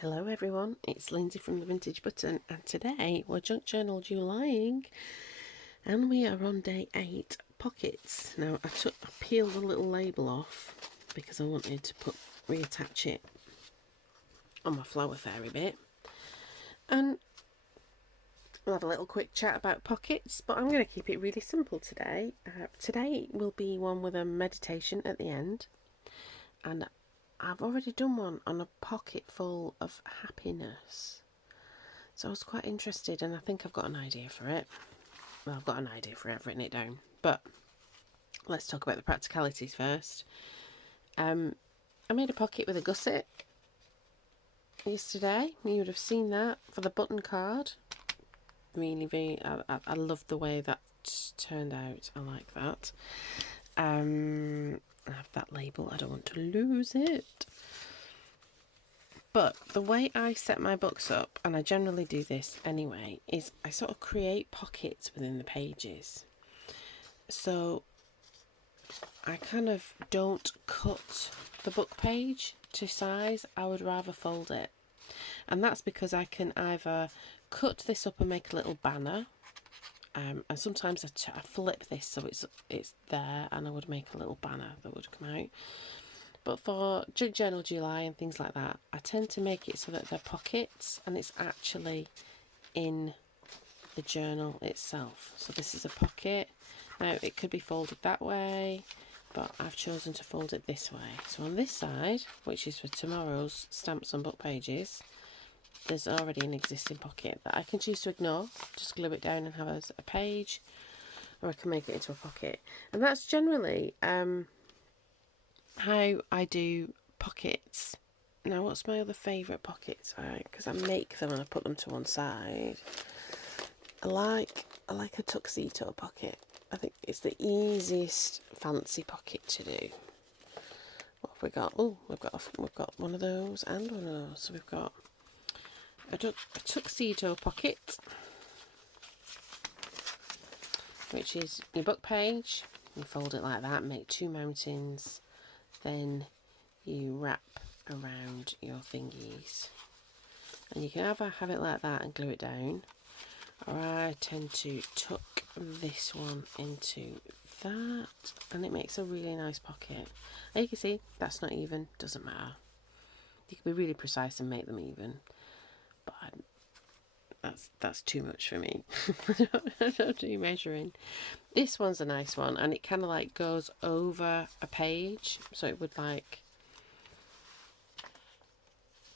Hello everyone, it's Lindsay from the Vintage Button, and today we're Junk Journal Julying and we are on day 8, pockets. Now I peeled the little label off because I wanted to reattach it on my flower fairy bit, and we'll have a little quick chat about pockets, but I'm going to keep it really simple today. Today will be one with a meditation at the end, and I've already done one on a pocket full of happiness. So I was quite interested, and I think I've got an idea for it. Well, I've got an idea for it, I've written it down. But let's talk about the practicalities first. I made a pocket with a gusset yesterday. You would have seen that for the button card. Really, I love the way that turned out. I like that. I have that label, I don't want to lose it. But the way I set my books up, and I generally do this anyway, is I sort of create pockets within the pages. So I kind of don't cut the book page to size, I would rather fold it. And that's because I can either cut this up and make a little banner, and sometimes I flip this so it's there, and I would make a little banner that would come out. But for Junk Journal July and things like that, I tend to make it so that they're pockets and it's actually in the journal itself. So this is a pocket. Now it could be folded that way, but I've chosen to fold it this way. So on this side, which is for tomorrow's stamps on book pages, there's already an existing pocket that I can choose to ignore, just glue it down and have as a page, or I can make it into a pocket. And that's generally how I do pockets. Now, what's my other favourite pockets? Because I make them and I put them to one side. I like a tuxedo pocket. I think it's the easiest fancy pocket to do. What have we got? Oh, we've got one of those and one of those. So we've got a tuxedo pocket, which is your book page. You fold it like that, make 2 mountains, then you wrap around your thingies, and you can either have it like that and glue it down, or I tend to tuck this one into that, and it makes a really nice pocket. And you can see that's not even, doesn't matter. You can be really precise and make them even, but that's too much for me. I don't do measuring. This one's a nice one, and it kind of like goes over a page, so it would like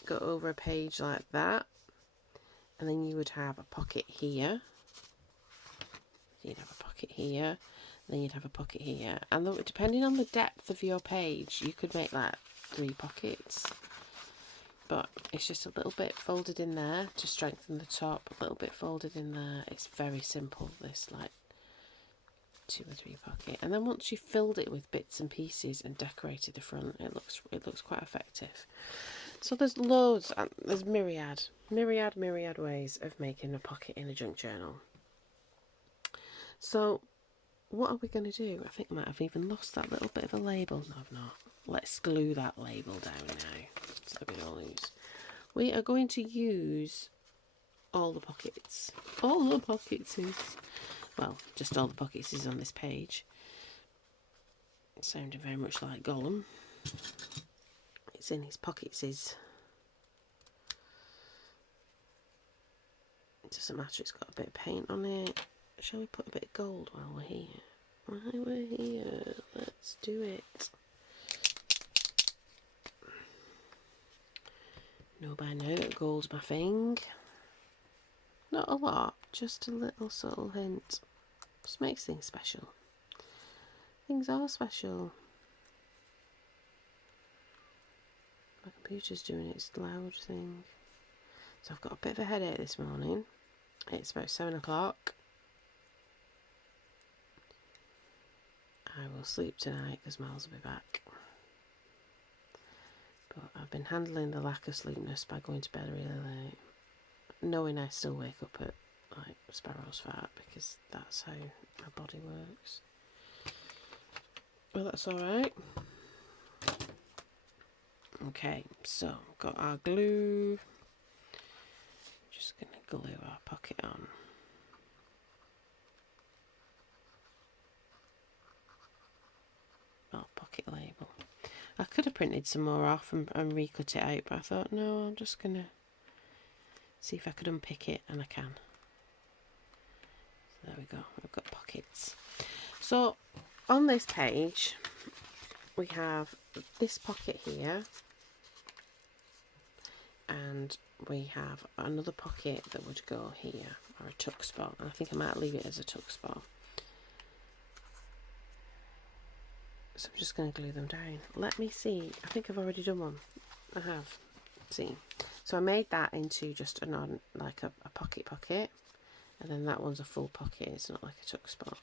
go over a page like that, and then you would have a pocket here. You'd have a pocket here, then you'd have a pocket here, and depending on the depth of your page, you could make like 3 pockets. But it's just a little bit folded in there to strengthen the top, a little bit folded in there. It's very simple, this like 2 or 3 pocket. And then once you've filled it with bits and pieces and decorated the front, it looks quite effective. So there's loads, there's myriad ways of making a pocket in a junk journal. So what are we going to do? I think I might have even lost that little bit of a label. No, I've not. Let's glue that label down now. So that we don't lose. We are going to use all the pockets. All the pockets is, well, just all the pockets is on this page. It sounded very much like Gollum. It's in his pockets is. It doesn't matter, it's got a bit of paint on it. Shall we put a bit of gold while we're here? While we're here, let's do it. Know by now that gold's my thing. Not a lot, just a little subtle hint. Just makes things special. Things are special. My computer's doing its loud thing. So I've got a bit of a headache this morning. It's about 7 o'clock. I will sleep tonight because Miles will be back. But I've been handling the lack of sleepness by going to bed really late, knowing I still wake up at like sparrow's fart, because that's how my body works. Well, that's alright. Okay, so got our glue. Just going to glue our pocket on. Oh, pocket label. I could have printed some more off and recut it out, but I thought, no, I'm just going to see if I could unpick it, and I can. So there we go, I've got pockets. So on this page, we have this pocket here, and we have another pocket that would go here, or a tuck spot, and I think I might leave it as a tuck spot. So I'm just going to glue them down. Let me see. I think I've already done one. I have. See. So I made that into just a pocket, and then that one's a full pocket. It's not like a tuck spot.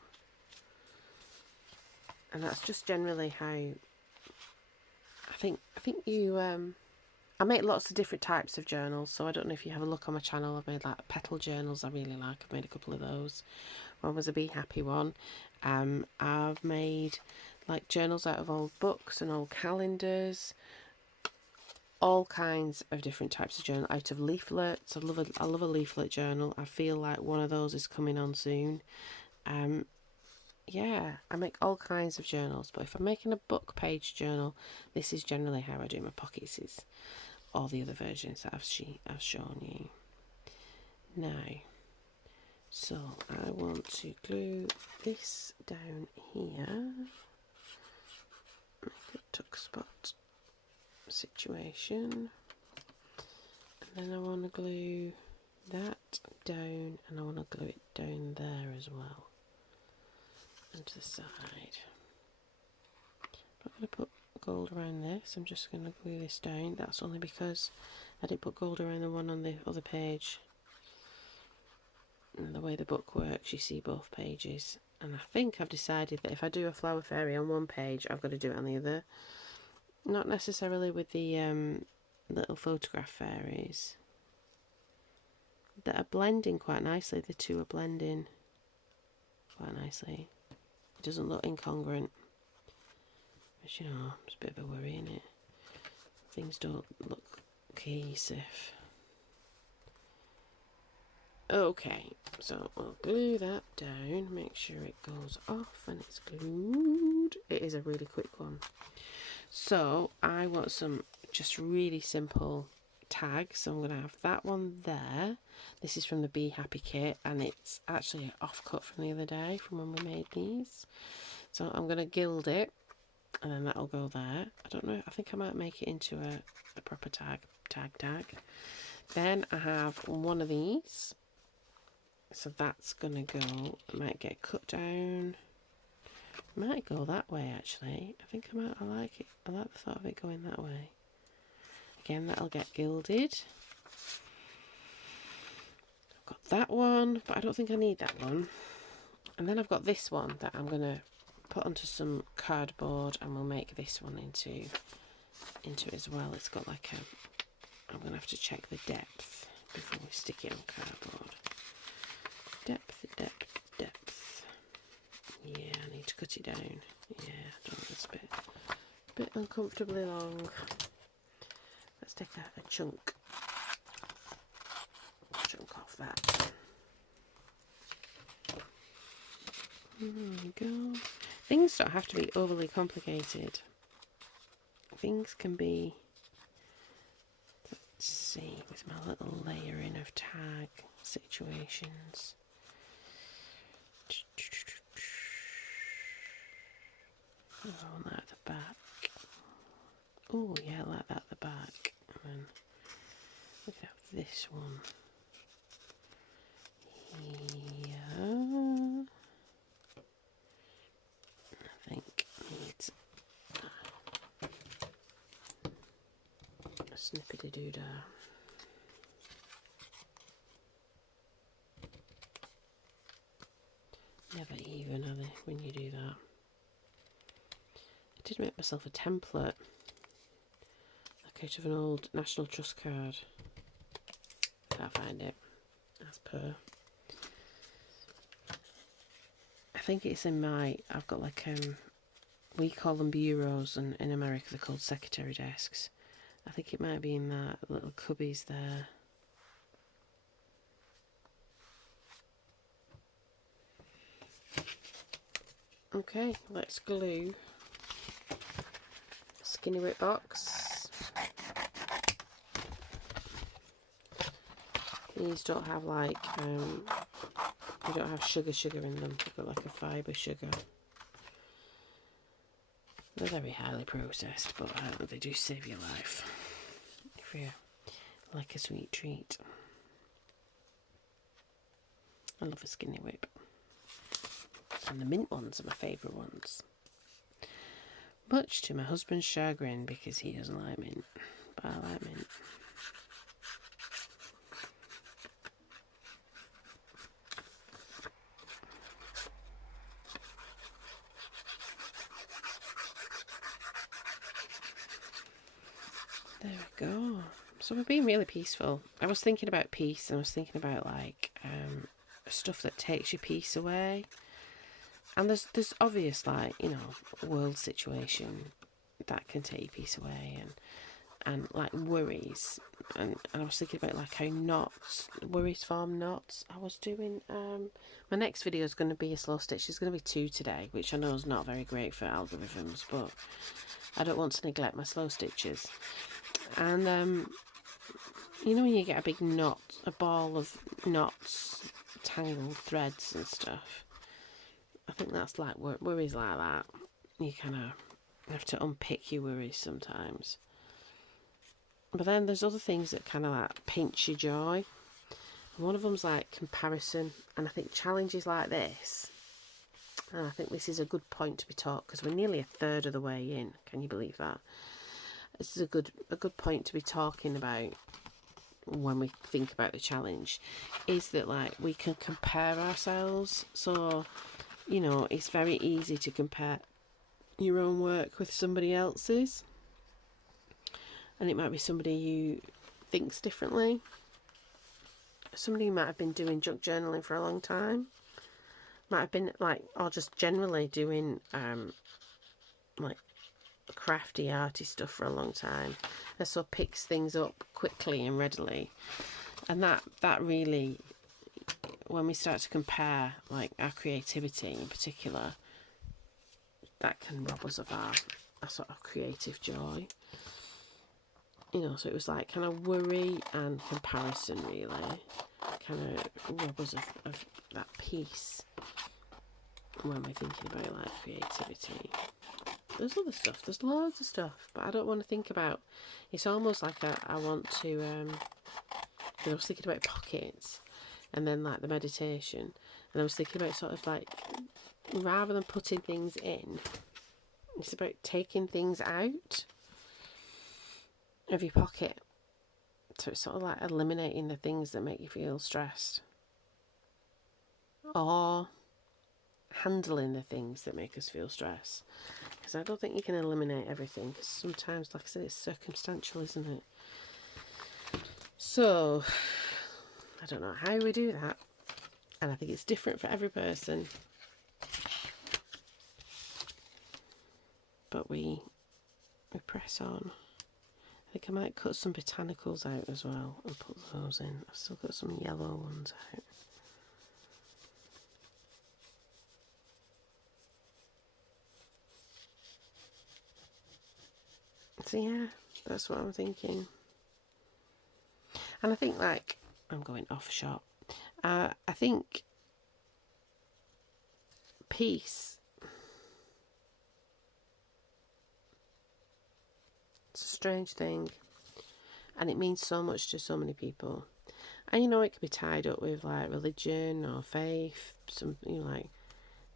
And that's just generally how I think you I make lots of different types of journals, so I don't know if you have a look on my channel. I've made like petal journals I really like. I've made a couple of those. One was a Bee Happy one. I've made like journals out of old books and old calendars, all kinds of different types of journal, out of leaflets. I love a leaflet journal. I feel like one of those is coming on soon. Yeah, I make all kinds of journals, but if I'm making a book page journal, this is generally how I do my pockets, is all the other versions that I've shown you. Now, so I want to glue this down here, make a tuck spot situation, and then I want to glue that down, and I want to glue it down there as well, and to the side. I'm not going to put gold around this, I'm just going to glue this down. That's only because I didn't put gold around the one on the other page. And the way the book works, you see both pages, and I think I've decided that if I do a flower fairy on one page, I've got to do it on the other. Not necessarily with the little photograph fairies that are blending quite nicely. The two are blending quite nicely. It doesn't look incongruent, which, you know, it's a bit of a worry, isn't it? Things don't look cohesive. Okay, so we'll glue that down, make sure it goes off and it's glued. It is a really quick one. So I want some just really simple tags. So I'm going to have that one there. This is from the Bee Happy kit, and it's actually an offcut from the other day from when we made these. So I'm going to gild it, and then that'll go there. I don't know, I think I might make it into a proper tag. Then I have one of these. So that's going to go, it might get cut down. It might go that way actually. I like it. I like the thought of it going that way. Again, that'll get gilded. I've got that one, but I don't think I need that one. And then I've got this one that I'm going to put onto some cardboard, and we'll make this one into it as well. It's got like I'm going to have to check the depth before we stick it on cardboard. Depth. Yeah, I need to cut it down. Yeah, I don't know, it's a bit uncomfortably long. Let's take a chunk off that. There we go. Things don't have to be overly complicated. Things can be, let's see, with my little layering of tag situations. Oh, I want that at the back. Oh yeah, I like that at the back. And then we can have this one here. I think needs a snippety-doo-dah. Never even, are they, when you do that? I did make myself a template, like out of an old National Trust card. Can't find it, as per. I think it's in my, I've got like, we call them bureaus, and in America they're called secretary desks. I think it might be in that little cubbies there. Okay, let's glue Skinny Whip box. These don't have like, they don't have sugar in them. They've got like a fibre sugar. They're very highly processed, but they do save your life if you like a sweet treat. I love a Skinny Whip. And the mint ones are my favourite ones. Much to my husband's chagrin, because he doesn't like mint, but I like mint. There we go. So we're being really peaceful. I was thinking about peace, and I was thinking about like stuff that takes your peace away. And there's obvious, like, you know, world situation that can take your peace away, and like worries. And I was thinking about like how worries form knots. I was doing my next video is going to be a slow stitch. There's going to be 2 today, which I know is not very great for algorithms, but I don't want to neglect my slow stitches. And you know when you get a big knot, a ball of knots, tangled threads and stuff, I think that's like worries like that. You kind of have to unpick your worries sometimes. But then there's other things that kind of like pinch your joy. And one of them's like comparison, and I think challenges like this, and I think this is a good point to be taught, because we're nearly a third of the way in. Can you believe that? This is a good point to be talking about when we think about the challenge, is that like we can compare ourselves. So, you know, it's very easy to compare your own work with somebody else's, and it might be somebody who thinks differently, somebody who might have been doing junk journaling for a long time, might have been like, or just generally doing like crafty, arty stuff for a long time, and so picks things up quickly and readily. And that really, when we start to compare like our creativity in particular, that can rob us of our sort of creative joy. You know, so it was like kind of worry and comparison really kind of rob us of that peace when we're thinking about like creativity. There's other stuff, there's loads of stuff, but I don't want to think about, it's almost like I want to, I was thinking about pockets, and then like the meditation, and I was thinking about sort of like, rather than putting things in, it's about taking things out of your pocket. So it's sort of like eliminating the things that make you feel stressed, or handling the things that make us feel stressed. Because I don't think you can eliminate everything, because sometimes, like I said, it's circumstantial, isn't it? So I don't know how we do that, and I think it's different for every person, but we press on. I think I might cut some botanicals out as well and put those in. I've still got some yellow ones out. So yeah, that's what I'm thinking. And I think, like, I'm going off shot. I think peace, it's a strange thing, and it means so much to so many people. And you know, it can be tied up with like religion or faith, some, you know, like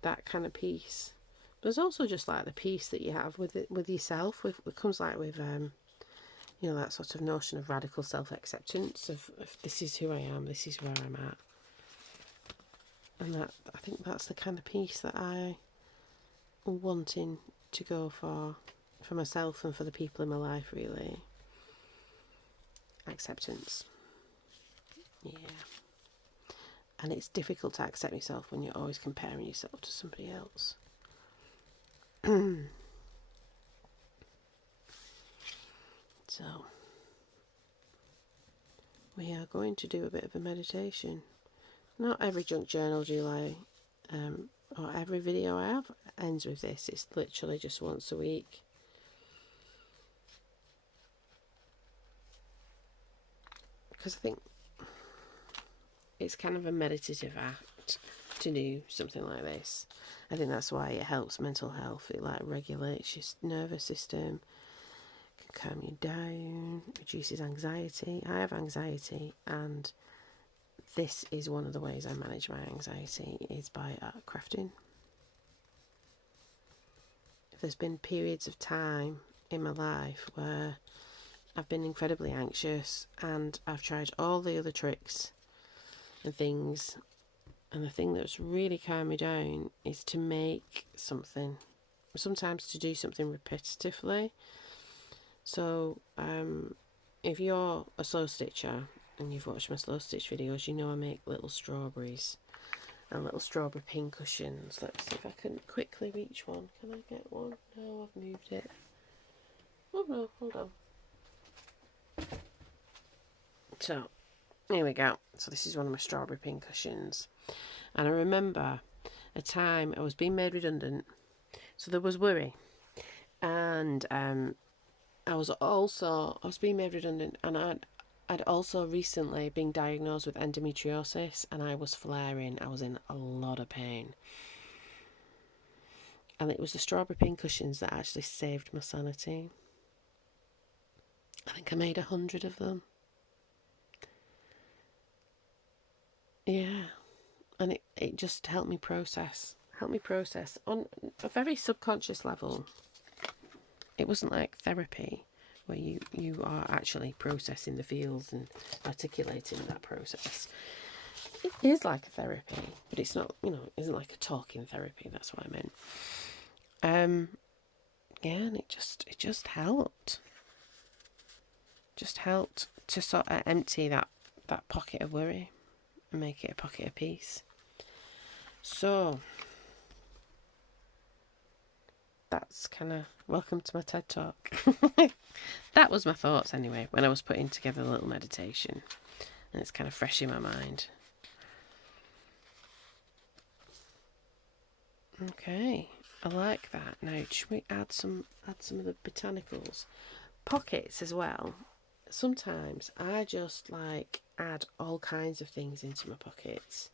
that kind of peace. But there's also just like the peace that you have with it, with yourself. It comes like with you know, that sort of notion of radical self-acceptance of this is who I am, this is where I'm at. And that, I think that's the kind of peace that I am wanting to go for myself and for the people in my life, really. Acceptance. Yeah. And it's difficult to accept yourself when you're always comparing yourself to somebody else. So, we are going to do a bit of a meditation. Not every junk journal do I, or every video I have ends with this. It's literally just once a week. Because I think it's kind of a meditative act to do something like this. I think that's why it helps mental health. It like regulates your nervous system, can calm you down, reduces anxiety. I have anxiety, and this is one of the ways I manage my anxiety, is by crafting. There's been periods of time in my life where I've been incredibly anxious and I've tried all the other tricks and things, and the thing that's really calmed me down is to make something, sometimes to do something repetitively. So if you're a slow stitcher and you've watched my slow stitch videos, you know I make little strawberries and little strawberry pin cushions. Let's see if I can quickly reach one. Can I get one? No, I've moved it. Oh no, hold on. So here we go. So this is one of my strawberry pin cushions, and I remember a time I was being made redundant, so there was worry, and I was being made redundant, and I'd also recently been diagnosed with endometriosis, and I was flaring. I was in a lot of pain, and it was the strawberry pin cushions that actually saved my sanity. I think I made 100 of them. Yeah, and it just helped me process on a very subconscious level. It wasn't like therapy where you are actually processing the feels and articulating that process. It is like a therapy, but it's not, it isn't like a talking therapy. That's what I meant. Yeah, and it just helped. Just helped to sort of empty that pocket of worry and make it a pocket of peace. So that's kind of welcome to my TED Talk. That was my thoughts anyway when I was putting together a little meditation, and it's kind of fresh in my mind. Okay, I like that. Now should we add some of the botanicals? Pockets as well. Sometimes I just like add all kinds of things into my pockets,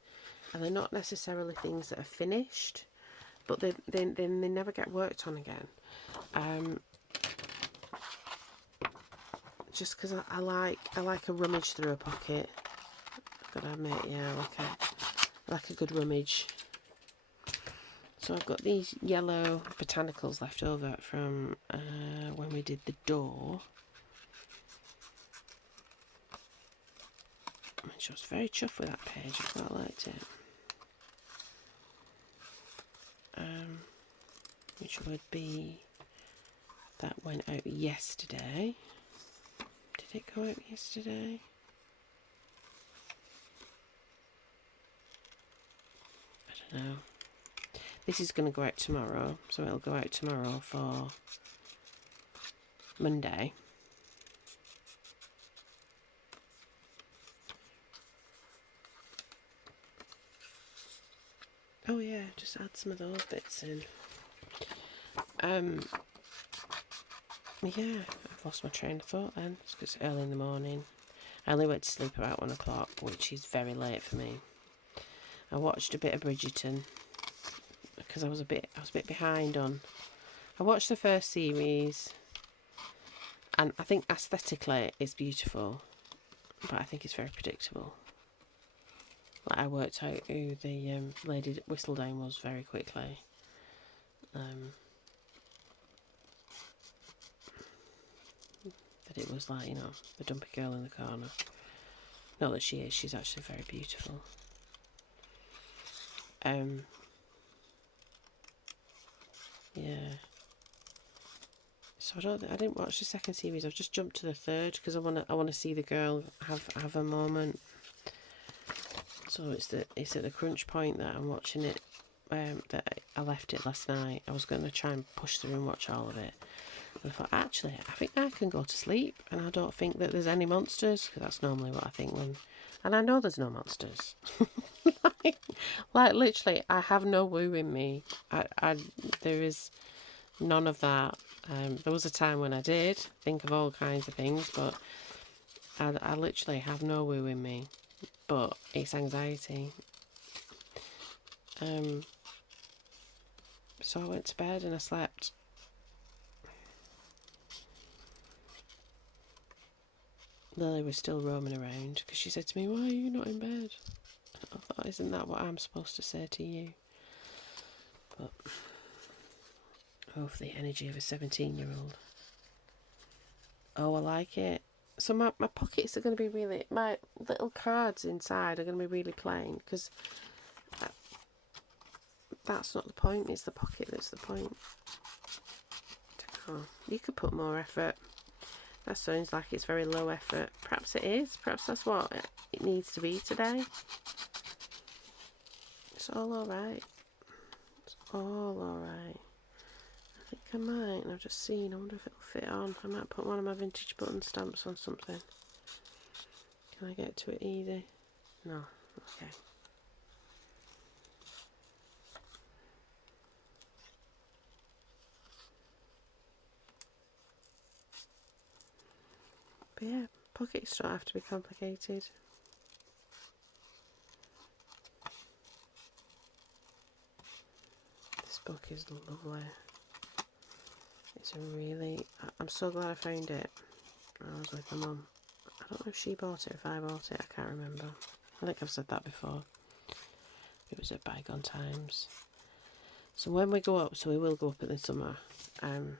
and they're not necessarily things that are finished, but they never get worked on again. Just because I like a rummage through a pocket. I've got to admit, yeah, I like a good rummage. So I've got these yellow botanicals left over from when we did the door. She was very chuffed with that page. I quite liked it. Which would be, that went out yesterday. Did it go out yesterday? I don't know. This is going to go out tomorrow, so it'll go out tomorrow for Monday. Oh yeah, just add some of those bits in. Yeah, I've lost my train of thought then. It's because it's early in the morning. I only went to sleep about 1 o'clock, which is very late for me. I watched a bit of Bridgerton because I was a bit behind on. I watched the first series, and I think aesthetically it's beautiful, but I think it's very predictable. Like, I worked out who the Lady Whistledown was very quickly. That it was like, the dumpy girl in the corner. Not that she is, she's actually very beautiful. Yeah. So I didn't watch the second series. I've just jumped to the third because I want to see the girl have a moment. So it's at the crunch point that I'm watching it. That I left it last night. I was going to try and push through and watch all of it, And I thought, actually, I think I can go to sleep and I don't think that there's any monsters, because that's normally what I think when... And I know there's no monsters. like literally, I have no woo in me. There is none of that. There was a time when I did think of all kinds of things, but I literally have no woo in me. But it's anxiety. So I went to bed and I slept. Lily was still roaming around because she said to me, "Why are you not in bed?" I thought, isn't that what I'm supposed to say to you? But oh, for the energy of a 17-year-old. Oh, I like it. So my pockets are going to be really... My little cards inside are going to be really plain, because that's not the point. It's the pocket that's the point. Oh, you could put more effort. That sounds like it's very low effort. Perhaps it is. Perhaps that's what it needs to be today. It's all alright. It's all alright. I think I might. I've just seen. I wonder if it'll fit on. I might put one of my vintage button stamps on something. Can I get to it easy? No. Okay. But yeah, pockets don't have to be complicated. This book is lovely. It's a really... I'm so glad I found it. I was with my mum. I don't know if she bought it, if I bought it, I can't remember. I think I've said that before. It was at bygone times. So when we go up, so we will go up in the summer. And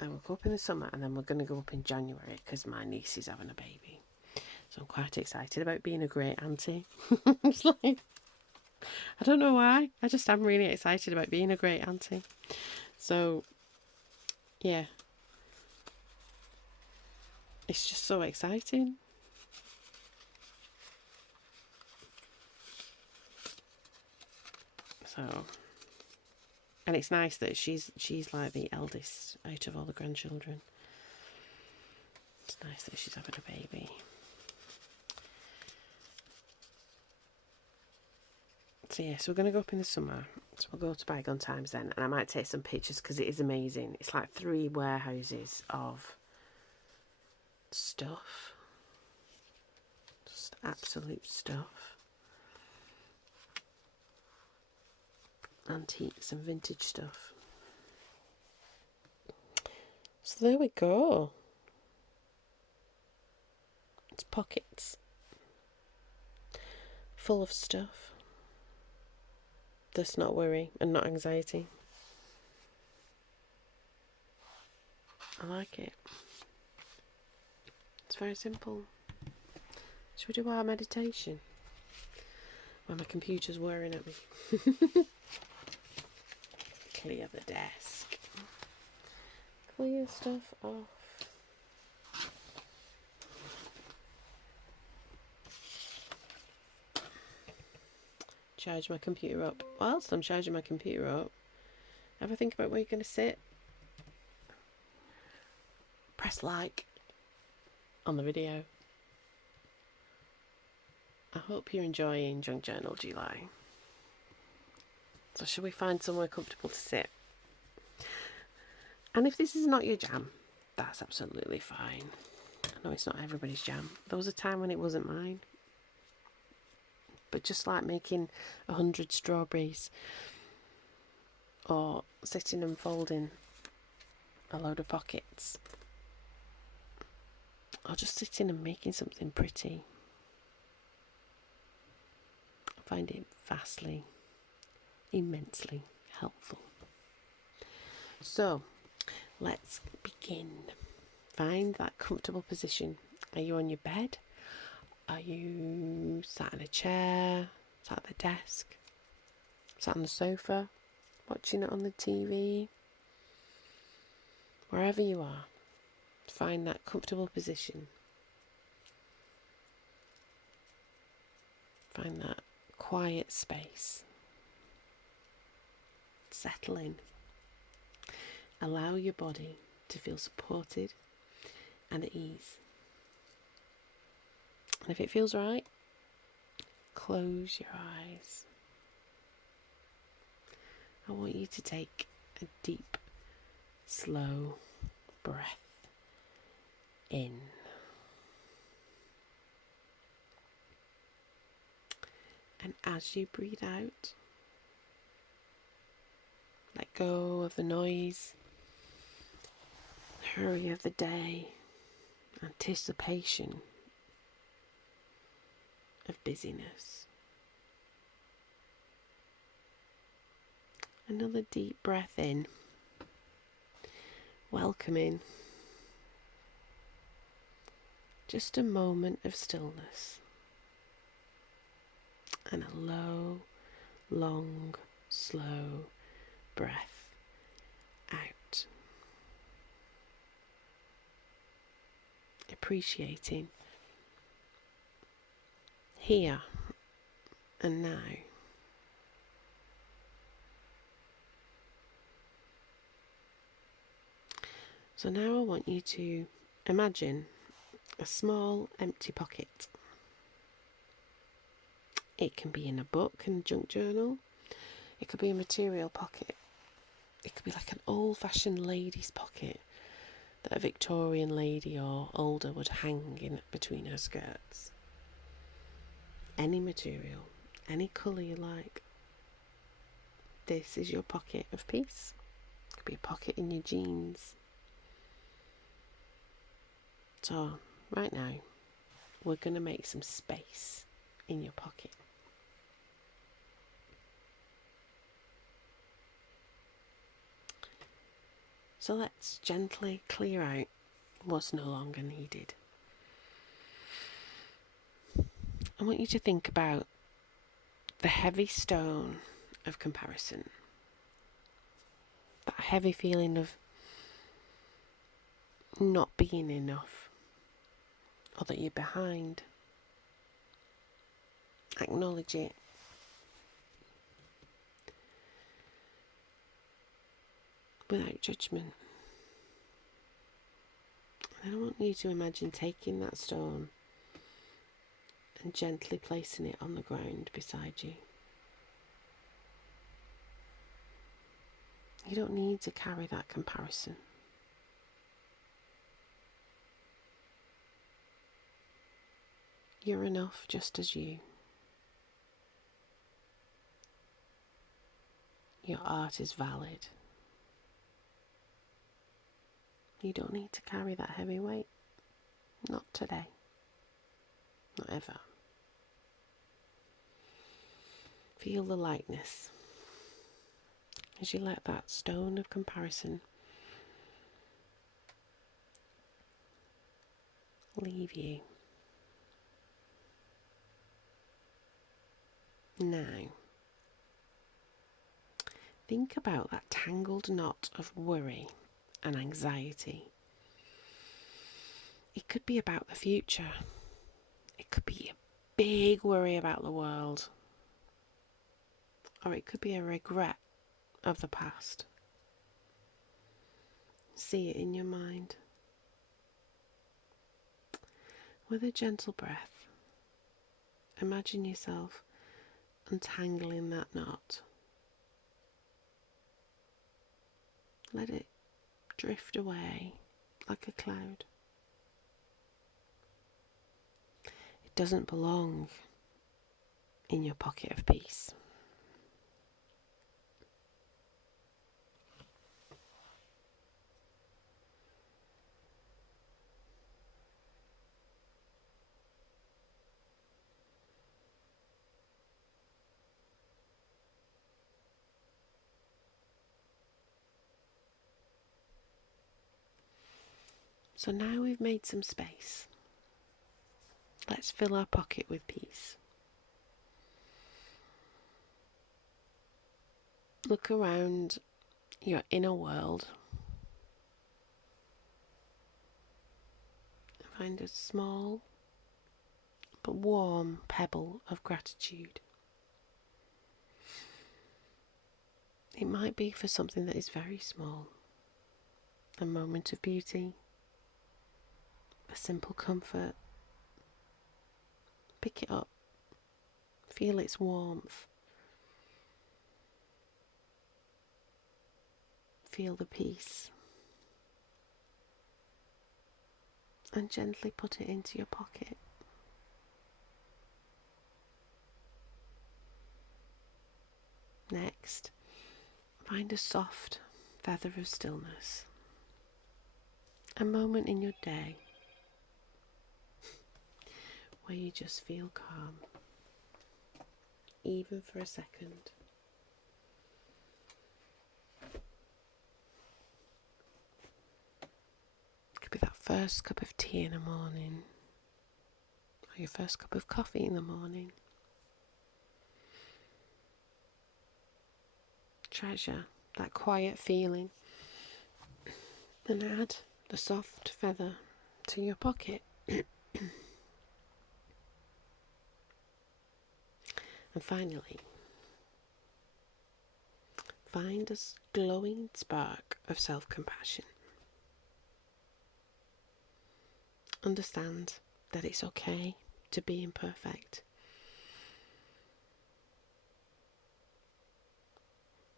we'll go up in the summer, and then we're going to go up in January because my niece is having a baby. So I'm quite excited about being a great auntie. It's like, I don't know why. I'm really excited about being a great auntie. So, yeah. It's just so exciting. So, and it's nice that she's like the eldest out of all the grandchildren. It's nice that she's having a baby. So yeah, so we're going to go up in the summer. So we'll go to bygone times then, and I might take some pictures because it is amazing. It's like 3 warehouses of stuff. Just absolute stuff. Antiques and vintage stuff. So there we go. It's pockets full of stuff. That's not worry and not anxiety. I like it. It's very simple. Should we do our meditation? Well, my computer's whirring at me. Clear the desk. Clear stuff off. Charge my computer up. Whilst I'm charging my computer up, ever think about where you're going to sit? Press like on the video. I hope you're enjoying Junk Journal July. So shall we find somewhere comfortable to sit? And if this is not your jam, that's absolutely fine. I know it's not everybody's jam. There was a time when it wasn't mine. But just like making 100 strawberries or sitting and folding a load of pockets or just sitting and making something pretty, I find it vastly, immensely helpful. So let's begin. Find that comfortable position. Are you on your bed? Are you sat in a chair, sat at the desk, sat on the sofa, watching it on the TV? Wherever you are, find that comfortable position. Find that quiet space. Settle in. Allow your body to feel supported and at ease. And if it feels right, close your eyes. I want you to take a deep, slow breath in. And as you breathe out, let go of the noise, hurry of the day, anticipation of busyness. Another deep breath in, welcoming just a moment of stillness, and a low, long, slow breath out. Appreciating here and now. So now I want you to imagine a small empty pocket. It can be in a book and junk journal. It could be a material pocket. It could be like an old-fashioned lady's pocket that a Victorian lady or older would hang in between her skirts. Any material, any colour you like. This is your pocket of peace. It could be a pocket in your jeans. So, right now, we're going to make some space in your pocket. So let's gently clear out what's no longer needed. I want you to think about the heavy stone of comparison. That heavy feeling of not being enough, or that you're behind. Acknowledge it. Without judgment. And I want you to imagine taking that stone and gently placing it on the ground beside you. You don't need to carry that comparison. You're enough just as you. Your art is valid. You don't need to carry that heavy weight. Not today. Not ever. Feel the lightness as you let that stone of comparison leave you. Now, think about that tangled knot of worry and anxiety. It could be about the future. It could be a big worry about the world. Or it could be a regret of the past. See it in your mind. With a gentle breath, imagine yourself untangling that knot. Let it drift away like a cloud. It doesn't belong in your pocket of peace. So now we've made some space. Let's fill our pocket with peace. Look around your inner world. Find a small but warm pebble of gratitude. It might be for something that is very small. a moment of beauty, a simple comfort. Pick it up, feel its warmth, feel the peace, and gently put it into your pocket. Next, find a soft feather of stillness, a moment in your day where you just feel calm, even for a second. It could be that first cup of tea in the morning, or your first cup of coffee in the morning. Treasure that quiet feeling and add the soft feather to your pocket. And finally, find a glowing spark of self-compassion. Understand that it's okay to be imperfect.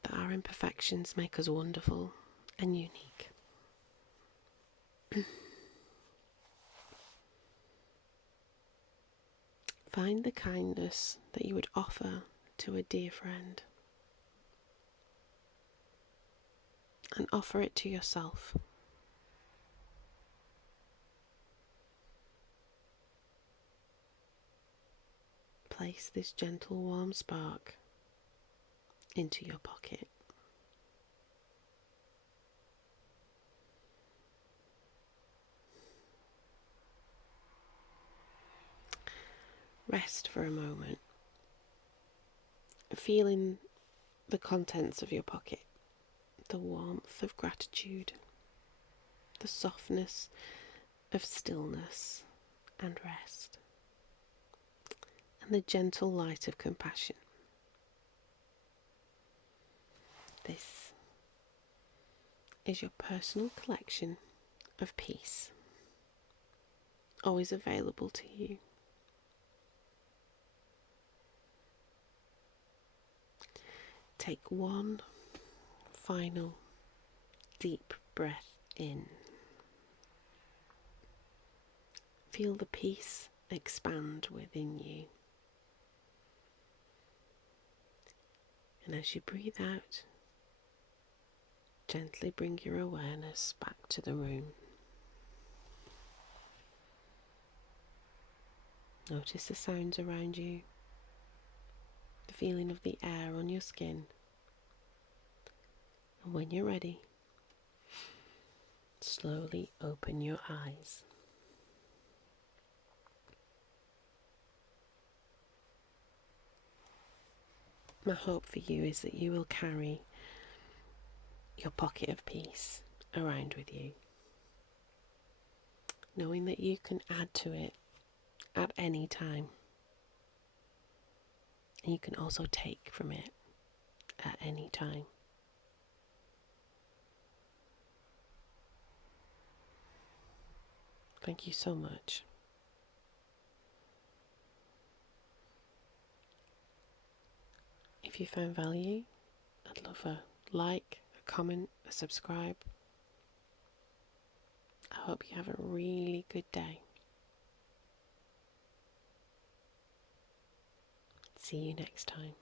That our imperfections make us wonderful and unique. Find the kindness that you would offer to a dear friend and offer it to yourself. Place this gentle, warm spark into your pocket. Rest for a moment, feeling the contents of your pocket, the warmth of gratitude, the softness of stillness and rest, and the gentle light of compassion. This is your personal collection of peace, always available to you. Take one final deep breath in. Feel the peace expand within you. And as you breathe out, gently bring your awareness back to the room. Notice the sounds around you, the feeling of the air on your skin. And when you're ready, slowly open your eyes. My hope for you is that you will carry your pocket of peace around with you, knowing that you can add to it at any time. And you can also take from it at any time. Thank you so much. If you found value, I'd love a like, a comment, a subscribe. I hope you have a really good day. See you next time.